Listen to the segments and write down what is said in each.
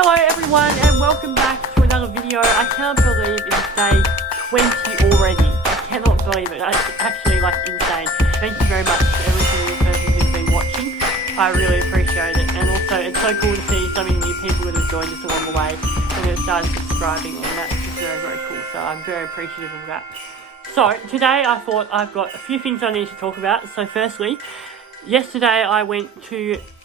Hello everyone and welcome back to another video. I cannot believe it's day 20 already. I cannot believe it. It's actually like insane. Thank you very much to every single person who's been watching. I really appreciate it. And also it's so cool to see so many new people that have joined us along the way and have started subscribing, and that's just very, very cool. So I'm very appreciative of that. So today I thought I've got a few things I need to talk about. So firstly, yesterday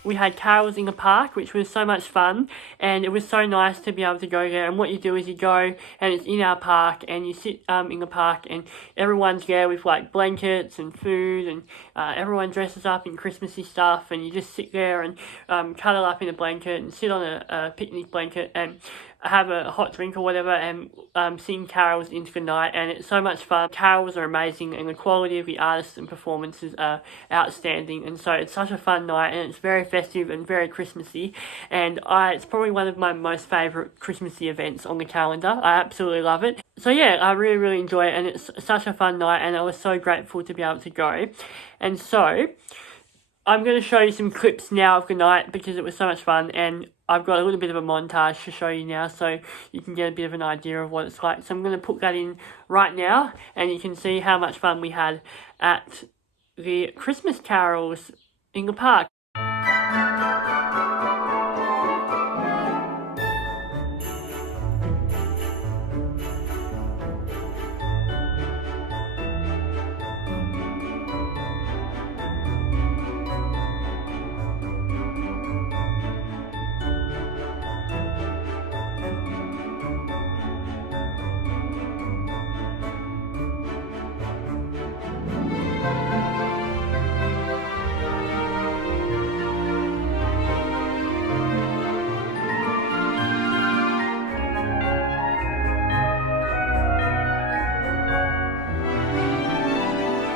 we had carols in the park, which was so much fun, and it was so nice to be able to go there. And what you do is you go, and it's in our park, and you sit in the park, and everyone's there with like blankets and food, and everyone dresses up in Christmassy stuff, and you just sit there and cuddle up in a blanket and sit on a picnic blanket and have a hot drink or whatever and sing carols into the night, and it's so much fun. Carols are amazing and the quality of the artists and performances are outstanding, and so it's such a fun night and it's very festive and very Christmassy, and it's probably one of my most favourite Christmassy events on the calendar. I absolutely love it. So yeah, I really, really enjoy it, and it's such a fun night, and I was so grateful to be able to go. And so I'm going to show you some clips now of the night because it was so much fun, and I've got a little bit of a montage to show you now so you can get a bit of an idea of what it's like. So I'm going to put that in right now, and you can see how much fun we had at the Christmas carols in the park.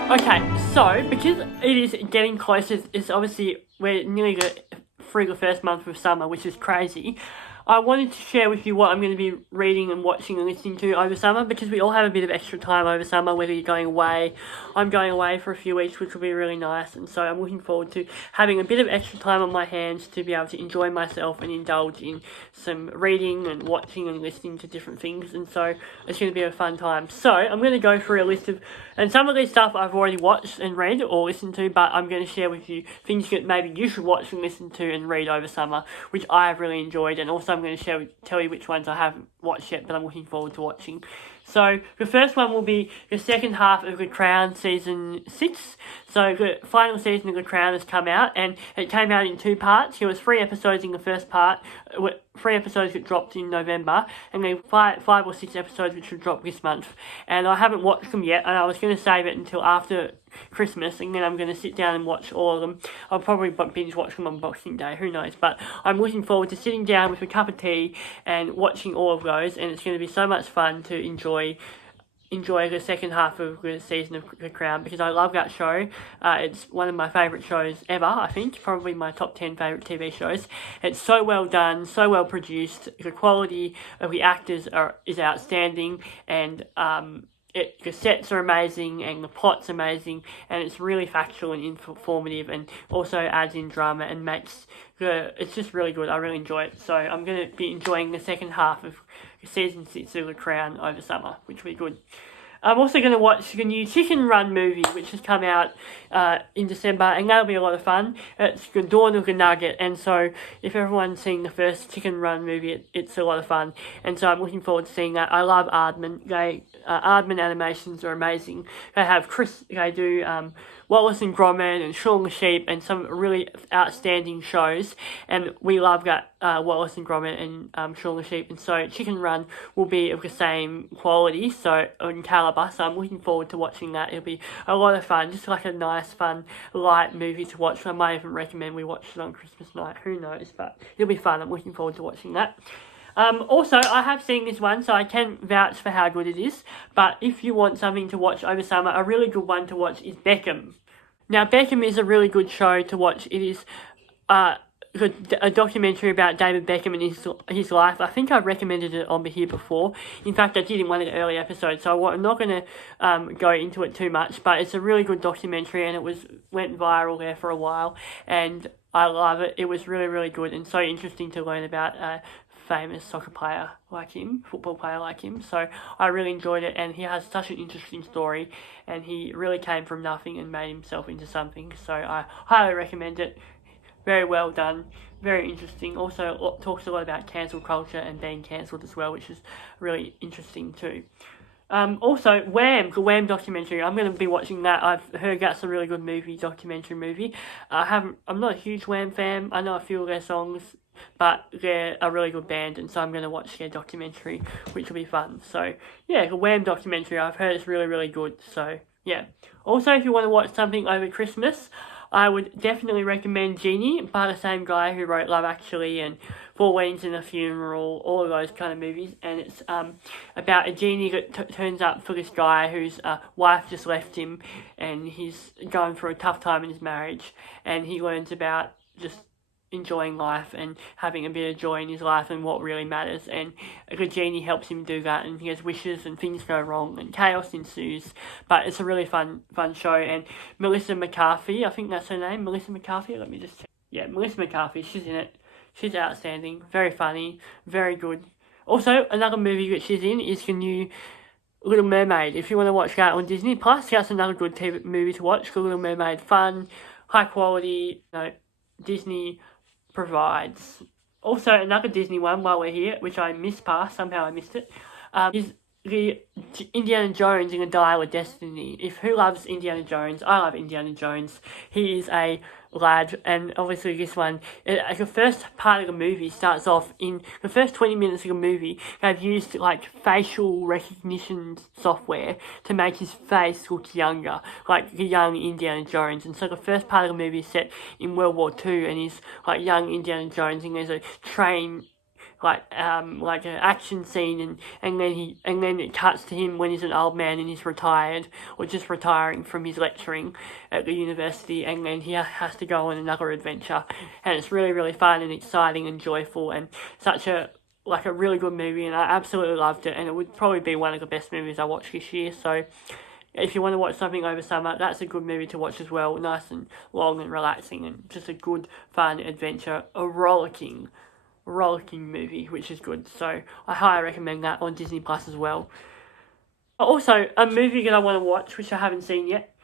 Okay, so because it is getting closer, it's obviously we're nearly through the first month of summer, which is crazy. I wanted to share with you what I'm going to be reading and watching and listening to over summer, because we all have a bit of extra time over summer, whether you're going away. I'm going away for a few weeks, which will be really nice, and so I'm looking forward to having a bit of extra time on my hands to be able to enjoy myself and indulge in some reading and watching and listening to different things, and so it's going to be a fun time. So I'm going to go through a list of, and some of these stuff I've already watched and read or listened to, but I'm going to share with you things that maybe you should watch and listen to and read over summer, which I have really enjoyed, and also I'm going to tell you which ones I haven't watched yet, but I'm looking forward to watching. So the first one will be the second half of The Crown season 6. So the final season of The Crown has come out, and it came out in 2 parts. There was 3 episodes in the first part, 3 episodes that dropped in November, and then 5 or 6 episodes which will drop this month. And I haven't watched them yet, and I was going to save it until after Christmas, and then I'm going to sit down and watch all of them. I'll probably binge watch them on Boxing Day, who knows, but I'm looking forward to sitting down with a cup of tea and watching all of those, and it's going to be so much fun to enjoy the second half of the season of The Crown, because I love that show. It's one of my favourite shows ever, I think, probably my top 10 favourite TV shows. It's so well done, so well produced, the quality of the actors is outstanding, and the sets are amazing, and the plot's amazing, and it's really factual and informative, and also adds in drama and makes it's just really good. I really enjoy it. So I'm going to be enjoying the second half of season 6 of The Crown over summer, which will be good. I'm also going to watch the new Chicken Run movie, which has come out in December, and that'll be a lot of fun. It's the Dawn of the Nugget, and so if everyone's seen the first Chicken Run movie, it's a lot of fun, and so I'm looking forward to seeing that. I love Aardman. Aardman animations are amazing. They do Wallace and Gromit and Shaun the Sheep and some really outstanding shows, and we love that Wallace and Gromit and Shaun the Sheep, and so Chicken Run will be of the same quality, so in calibre, so I'm looking forward to watching that. It'll be a lot of fun, just like a nice, fun, light movie to watch. I might even recommend we watch it on Christmas night, who knows, but it'll be fun. I'm looking forward to watching that. Also, I have seen this one, so I can vouch for how good it is, but if you want something to watch over summer, a really good one to watch is Beckham. Now, Beckham is a really good show to watch. It is a documentary about David Beckham and his life. I think I've recommended it on here before. In fact, I did in one of the early episodes, so I'm not going to go into it too much, but it's a really good documentary, and it went viral there for a while, and I love it. It was really, really good and so interesting to learn about a famous soccer player like him, football player like him. So I really enjoyed it, and he has such an interesting story, and he really came from nothing and made himself into something. So I highly recommend it. Very well done, very interesting. Also talks a lot about cancel culture and being cancelled as well, which is really interesting too. Also, Wham, the Wham documentary. I'm going to be watching that. I've heard that's a really good documentary movie. I'm not a huge Wham fan. I know a few of their songs, but they're a really good band, and so I'm going to watch their documentary, which will be fun. So, yeah, the Wham documentary, I've heard it's really, really good. So, yeah. Also, if you want to watch something over Christmas, I would definitely recommend Genie, by the same guy who wrote Love Actually and Four Weddings and a Funeral, all of those kind of movies. And it's about a genie that turns up for this guy whose wife just left him, and he's going through a tough time in his marriage, and he learns about just enjoying life and having a bit of joy in his life and what really matters, and the genie helps him do that, and he has wishes and things go wrong and chaos ensues, but it's a really fun show. And Melissa McCarthy, I think that's her name, Melissa McCarthy, let me just check. Yeah, Melissa McCarthy, she's in it. She's outstanding, very funny, very good. Also, another movie that she's in is the new Little Mermaid. If you want to watch that on Disney Plus, that's another good TV movie to watch. The Little Mermaid, fun, high quality, Disney provides. Also, another Disney one while we're here, which I missed past, somehow I missed it, is the Indiana Jones in the Dial of Destiny. If who loves Indiana Jones? I love Indiana Jones. He is a lad, and obviously this one, the first part of the movie starts off in the first 20 minutes of the movie. They've used like facial recognition software to make his face look younger, like the young Indiana Jones. And so the first part of the movie is set in World War II, and he's like young Indiana Jones, and there's a train like an action scene, and then it cuts to him when he's an old man and he's retired or just retiring from his lecturing at the university, and then he has to go on another adventure, and it's really, really fun and exciting and joyful, and such a really good movie, and I absolutely loved it, and it would probably be one of the best movies I watched this year. So if you want to watch something over summer, that's a good movie to watch as well. Nice and long and relaxing, and just a good fun adventure, a rollicking movie, which is good. So I highly recommend that on Disney Plus as well. Also, a movie that I want to watch, which I haven't seen yet,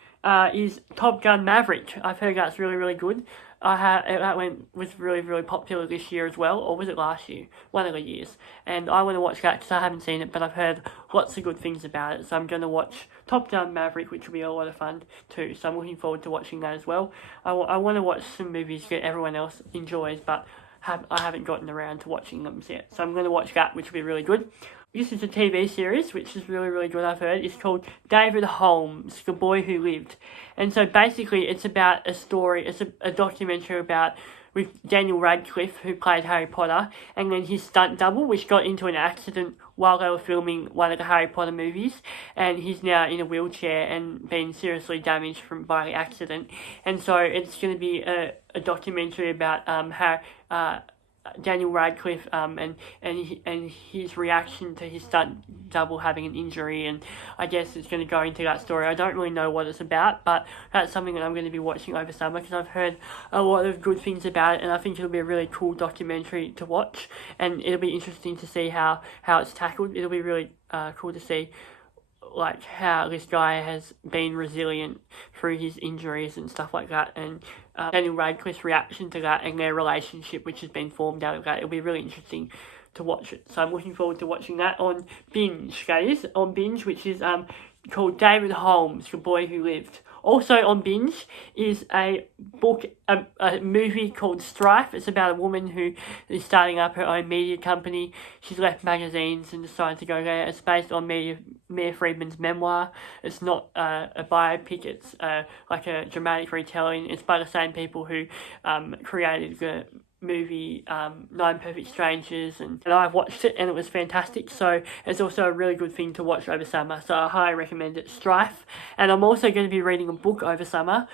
is Top Gun Maverick. I've heard that's really, really good. That was really, really popular this year as well, or was it last year? One of the years. And I want to watch that because I haven't seen it, but I've heard lots of good things about it. So I'm going to watch Top Gun Maverick, which will be a lot of fun too. So I'm looking forward to watching that as well. I want to watch some movies that everyone else enjoys, but I haven't gotten around to watching them yet. So I'm going to watch that, which will be really good. This is a TV series, which is really, really good, I've heard. It's called David Holmes, The Boy Who Lived. And so basically it's about a story, it's a documentary with Daniel Radcliffe, who played Harry Potter, and then his stunt double, which got into an accident while they were filming one of the Harry Potter movies, and he's now in a wheelchair and been seriously damaged by the accident. And so it's going to be a documentary about Daniel Radcliffe and his reaction to his stunt double having an injury, and I guess it's going to go into that story. I don't really know what it's about, but that's something that I'm going to be watching over summer because I've heard a lot of good things about it, and I think it'll be a really cool documentary to watch, and it'll be interesting to see how it's tackled. It'll be really cool to see like how this guy has been resilient through his injuries and stuff like that, and Daniel Radcliffe's reaction to that and their relationship which has been formed out of that. It'll be really interesting to watch it. So I'm looking forward to watching that on Binge, guys. On Binge, which is called David Holmes, The Boy Who Lived. Also on Binge is a movie called Stife. It's about a woman who is starting up her own media company. She's left magazines and decided to go there. It's based on Mia Freedman's memoir. It's not a biopic. It's like a dramatic retelling. It's by the same people who created the movie Nine Perfect Strangers, and I've watched it and it was fantastic. So it's also a really good thing to watch over summer, so I highly recommend it. Stife. And I'm also going to be reading a book over summer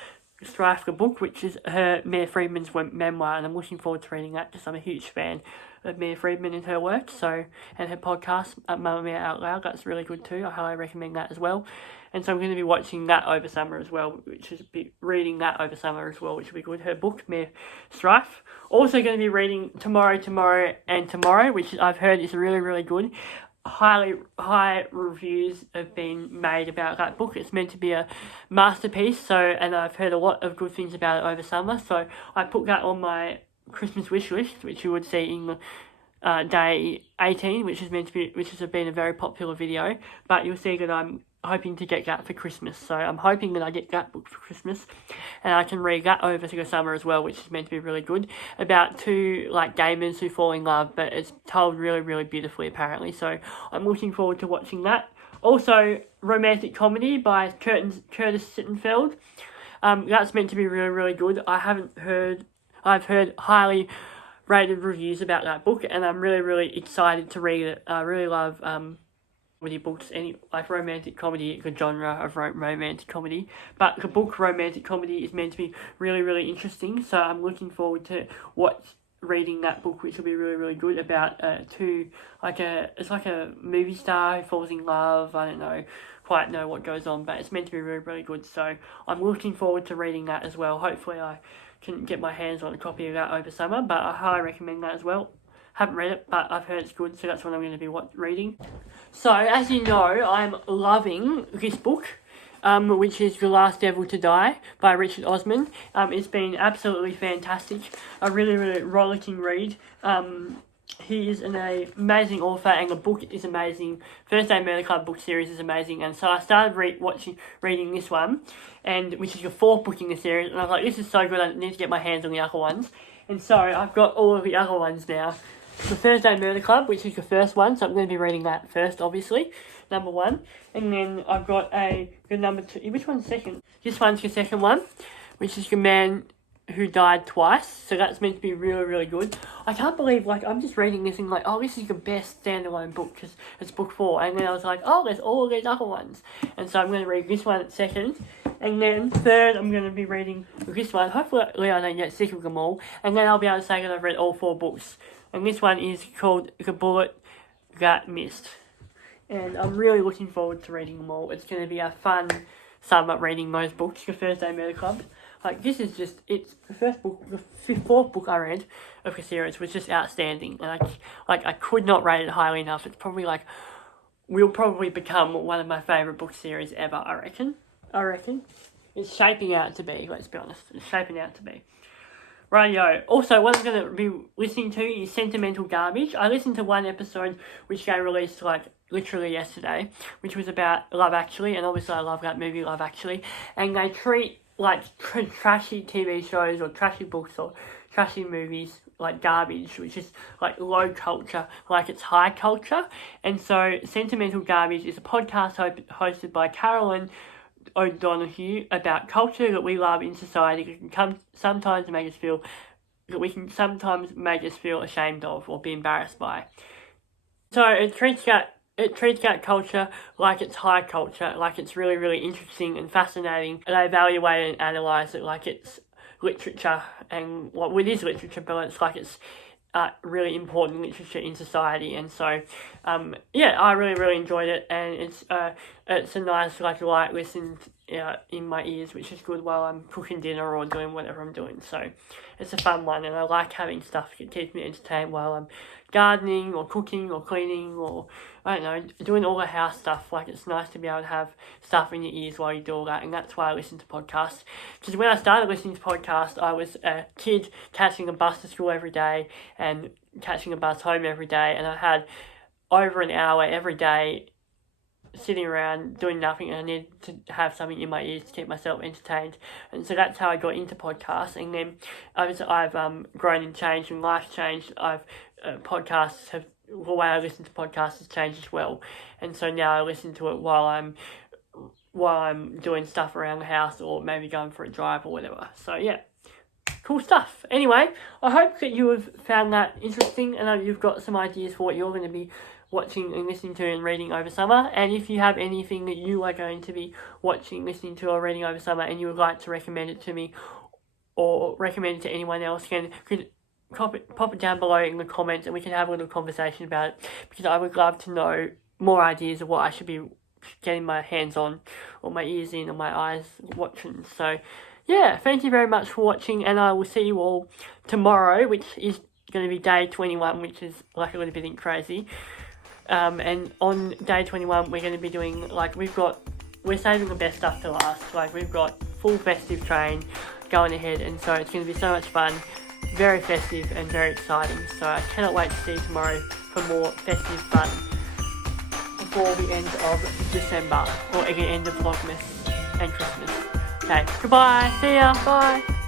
Stife the book, which is her Mia Freedman's memoir, and I'm looking forward to reading that because I'm a huge fan of Mia Freedman and her work. So, and her podcast, Mamma Mia Out Loud, that's really good too. I highly recommend that as well. And so I'm going to be watching that over summer as well, which is reading that over summer as well, which will be good. Her book, Mia Stife. Also going to be reading Tomorrow, which I've heard is really, really good. High reviews have been made about that book. It's meant to be a masterpiece, and I've heard a lot of good things about it over summer. So I put that on my Christmas wish list, which you would see in day 18, which has been a very popular video. But you'll see that I'm hoping to get that for Christmas. So I'm hoping that I get that book for Christmas, and I can read that over to the summer as well, which is meant to be really good, about two gamers who fall in love, but it's told really, really beautifully apparently. So I'm looking forward to watching that. Also, romantic comedy by Curtis Sittenfield. That's meant to be really, really good. I've heard highly rated reviews about that book, and I'm really, really excited to read it. I really love comedy books, romantic comedy, the genre of romantic comedy. But the book romantic comedy is meant to be really, really interesting. So I'm looking forward to reading that book, which will be really, really good, about it's like a movie star who falls in love. I don't quite know what goes on, but it's meant to be really, really good. So I'm looking forward to reading that as well. Hopefully I can get my hands on a copy of that over summer, but I highly recommend that as well. Haven't read it, but I've heard it's good, so that's what I'm going to be reading. So, as you know, I'm loving this book, which is The Last Devil to Die by Richard Osman. It's been absolutely fantastic. A really, really rollicking read. He is an amazing author, and the book is amazing. First Day Murder Club book series is amazing, and so I started reading this one, which is the fourth book in the series, and I was like, this is so good, I need to get my hands on the other ones. And so I've got all of the other ones now. The Thursday Murder Club, which is the first one, so I'm going to be reading that first, obviously, number one. And then I've got the number two. Which one's second? This one's the second one, which is The Man Who Died Twice. So that's meant to be really, really good. I can't believe, I'm just reading this and this is the best standalone book, because it's book 4. And then I was like, there's all of these other ones. And so I'm going to read this one second. And then third, I'm going to be reading this one. Hopefully I don't get sick of them all. And then I'll be able to say that I've read all 4 books. And this one is called The Bullet That Missed. And I'm really looking forward to reading them all. It's going to be a fun summer reading those books, The Thursday Murder Club. This is just, it's the first book, the fourth book I read of the series was just outstanding. And I could not rate it highly enough. It's probably will probably become one of my favourite book series ever, I reckon. It's shaping out to be, let's be honest. It's shaping out to be. Rightio. Also, what I'm going to be listening to is Sentimental Garbage. I listened to one episode which they released literally yesterday, which was about Love Actually, and obviously I love that movie, Love Actually. And they treat trashy TV shows or trashy books or trashy movies like garbage, which is low culture, it's high culture. And so Sentimental Garbage is a podcast hosted by Carolyn O'Donoghue about culture that we love in society that can sometimes make us feel ashamed of or be embarrassed by. So it treats that culture like it's high culture, like it's really, really interesting and fascinating. And they evaluate and analyse it like it's literature, and it is literature, but it's really important literature in society. And so I really, really enjoyed it, and it's a nice light listen in my ears, which is good while I'm cooking dinner or doing whatever I'm doing. So it's a fun one, and I like having stuff that keeps me entertained while I'm gardening or cooking or cleaning or doing all the house stuff. It's nice to be able to have stuff in your ears while you do all that, and that's why I listen to podcasts. Because when I started listening to podcasts, I was a kid catching a bus to school every day and catching a bus home every day, and I had over an hour every day sitting around doing nothing, and I needed to have something in my ears to keep myself entertained. And so that's how I got into podcasts. And then I've grown and changed, and life's changed. The way I listen to podcasts has changed as well. And so now I listen to it while I'm doing stuff around the house, or maybe going for a drive or whatever. So yeah, cool stuff. Anyway, I hope that you have found that interesting, and you've got some ideas for what you're going to be watching and listening to and reading over summer. And if you have anything that you are going to be watching, listening to, or reading over summer, and you would like to recommend it to me or recommend it to anyone else, could pop it down below in the comments, and we can have a little conversation about it, because I would love to know more ideas of what I should be getting my hands on, or my ears in, or my eyes watching. So yeah, thank you very much for watching, and I will see you all tomorrow, which is going to be day 21, which is like a little bit crazy. And on day 21, we're going to be doing, like, we're saving the best stuff to last. Like, we've got full festive train going ahead, and so it's going to be so much fun, very festive and very exciting. So I cannot wait to see you tomorrow for more festive fun before the end of December, or at the end of Vlogmas and Christmas. Okay, goodbye, see ya, bye.